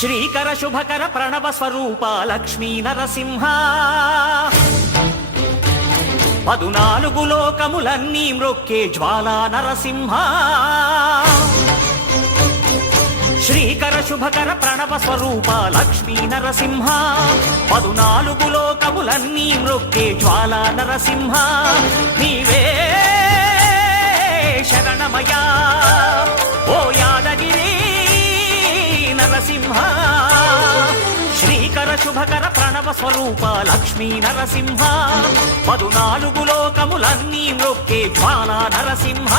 శ్రీకర శుభకర ప్రణవ స్వరూప లక్ష్మీ నరసింహ 14 లోకములన్నీ మ్రొక్కే జ్వాలా నరసింహ శ్రీకర శుభకర ప్రణవ స్వరూప లక్ష్మీ నరసింహ 14 లోకములన్నీ మ్రొక్కే జ్వాలా నరసింహ నీవే శరణమయా ఓ యాదగిరి నరసింహ శ్రీకర శుభకర ప్రణవ స్వరూప లక్ష్మీ నరసింహ 14 లోకములన్నీ మ్రొక్కే జ్వాలా నరసింహ